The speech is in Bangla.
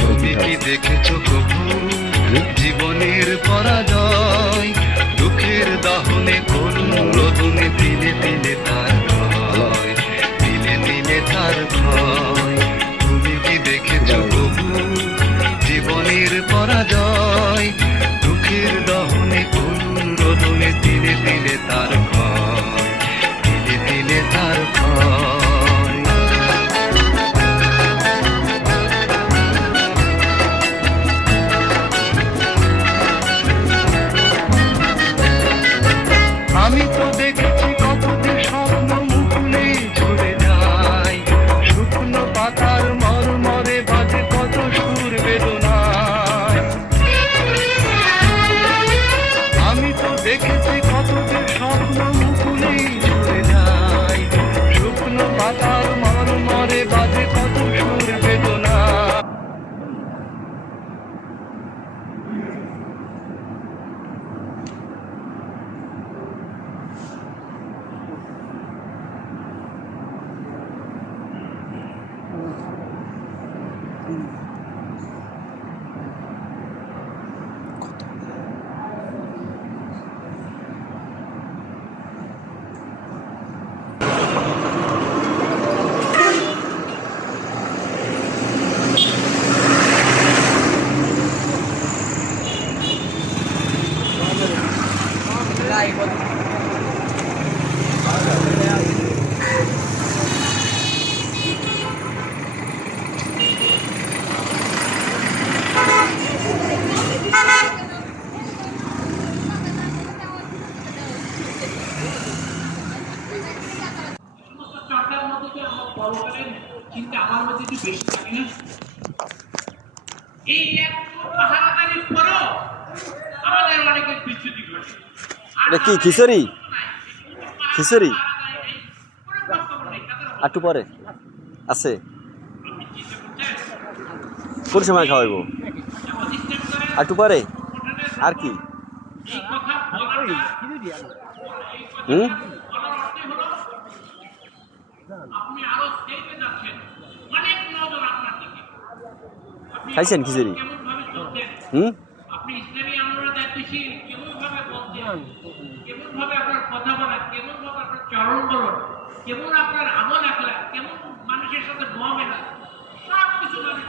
তুমি কি দেখেছো কবু জীবনের পরাজয়? দুঃখের দাহনে করুণ রোদনে দিলে দিলে তার ক্ষয়, দিলে দিলে তার ক্ষয়। তুমি কি দেখেছো কবু জীবনের পরাজয়? দুঃখের দহনে করুণ রোদনে দিলে দিলে তার ক্ষয়, দিলে দিলে তার ক্ষয়। আমি তো দেখেছি কতদিন স্বপ্ন মুকুলে ঝরে যায়, শুকনো পাতার মরমরে বাজে কত সুর বেদনায়। আমি তো দেখেছি কতদিন স্বপ্ন মুকুলে ঝরে যায়, শুকনো পাতার মরমরে বাজে কত সুর বেদনায়। চর্চার মধ্যে যে আমার পরকালের চিন্তা আমার মধ্যে একটু বেশি থাকে না। এই এক পাহারাদারির পরও আমাদের অনেকের বিচ্যুতি ঘটে। এটা কি খিচুড়ি? খিচুড়ি একটু পরে আছে, কোন সময় খাওয়াইব? একটু পরে আর কি? খাইছেন খিচুড়ি? আপনি ইসলামী আন্দোলনের দায়িত্বশীল, কেমন ভাবে বলছেন, কেমন ভাবে আপনার কথা বলা, কেমন ভাবে আপনার চরণ বলন, কেমন আপনার আমল আখলাক, কেমন মানুষের সাথে মোয়ামেলা, সব কিছু মানুষ